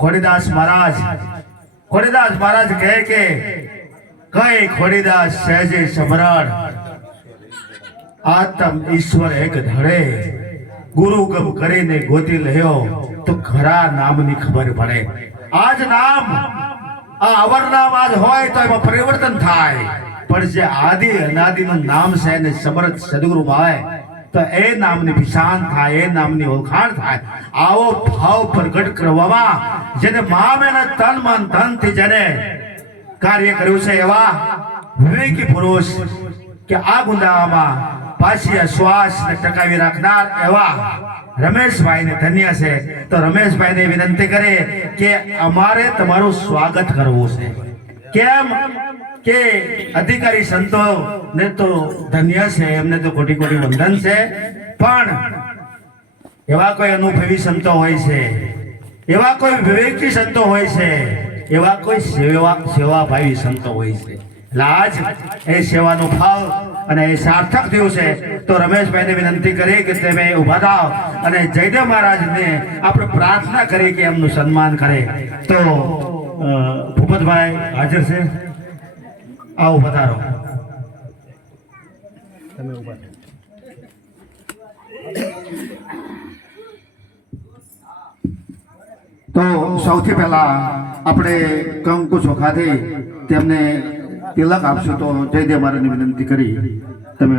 ખોડીદાસ મહારાજ ખોડીદાસ મહારાજ કહે કે, કઈ ખોડીદાસ સહેજે સમરણ આતમ ઈશ્વર એક ધરે ગુરુ ગમ કરીને ગોતી લયો તો ખરા નામની ખબર પડે. આજ નામ, આ અવર નામ આજ હોય તો એમાં પરિવર્તન થાય. પણ જે આદિ અનાદિ નું નામ છે ને સમર્થ સદગુરુ હોય તો એ નામની વિશાન થાય, એ નામની ઓળખાણ થાય. આવો ભાવ પ્રગટ કરવામાં, જેને મા મહેનત તન મન ધનથી જેને કાર્ય કર્યું છે એવા વિવેકી પુરુષ કે આ ગુંદામાં પાછી શ્વાસ ને ટકાવી રાખનાર એવા રમેશભાઈને ધન્ય છે. તો રમેશભાઈને વિનંતી કરે કે અમારે તમારું સ્વાગત કરવું છે. કેમ? કે અધિકારી સંતો ને તો ધન્ય છે, એમને તો કોટી કોટી વંદન છે. પણ એવા કોઈ અનુભવી સંતો હોય છે, એવા કોઈ વિવેકી સંતો હોય છે, એવા કોઈ સેવા, સેવાભાવી સંતો હોય છે. આજ એ સેવાનો ભાવ અને એ સાર્થક થયું છે, તો રમેશભાઈને વિનંતી કરી કે તમે ઊભા થાવ અને જયદેવ મહારાજને આપણે પ્રાર્થના કરી કે એમનું સન્માન કરે. તો ભૂપતભાઈ હાજર છે. આવો પધારો. તો સૌથી પહેલા આપણે કંકુ ખાતે તેમને તિલક આપશું તો જયદેવ મહારાજની વિનંતી કરી. તમે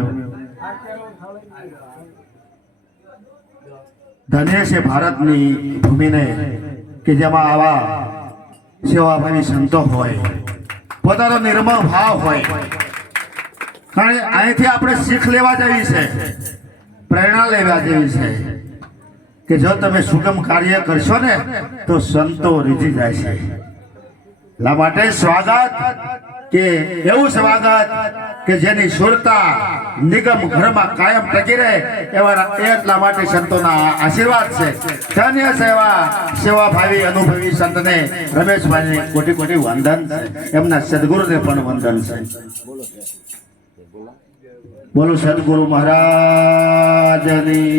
ધન્ય છે ભારતની ભૂમિને કે જેમાં આવા સેવાભાવી સંતો હોય. પોતાનો નિર્મળ ભાવ હોય. કારણ કે અહીંથી આપણે શીખ લેવા જેવી છે, પ્રેરણા લેવા જેવી છે, કે જો તમે સુગમ કાર્ય કરશો ને, તો સંતો રીઝી જાય છે. એટલા માટે સ્વાગત. કે એવું સ્વાગત કે જેની સુરતા નિગમ ઘરમાં કાયમ ટકી રહે એવા એટલા માટે સંતોના આશીર્વાદ છે. ધન્ય સેવા સેવાભાવી, અનુભવી સંતને રમેશભાઈને કોટી કોટી વંદન છે. એમના સદગુરુને પણ વંદન છે. બોલો, સદગુરુ મહારાજની